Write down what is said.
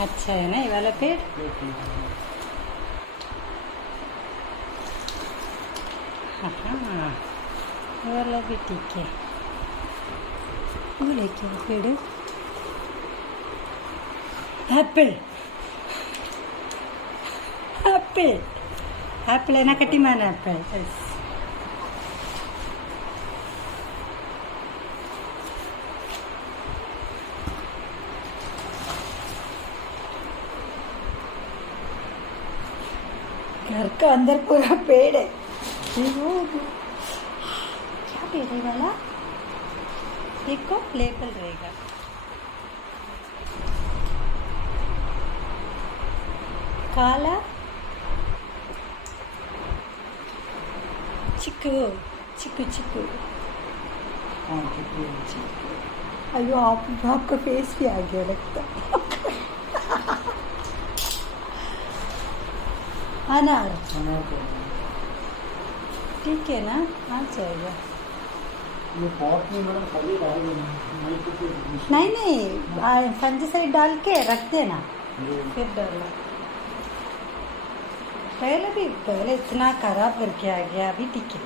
अच्छा है ना ये वाला पेड़। हाँ, ये वाला भी ठीक है। वो लेके पेड़ एप्पल एप्पल एप्पल है ना, कटिमान एप्पल। घर का अंदर पूरा पेड़ है। वो क्या पेड़ है वाला? देखो लेबल रहेगा। काला चिक्कू चिक्कू चिक्कू। अयो आपका फेस भी आ गया लगता। अनार ठीक है ना, आ जाएगा। ये पॉट में मैडम कभी डाल नहीं संजय साइड डाल के रख देना, फिर डालना। पहले इतना खराब करके आ गया, अभी ठीक है।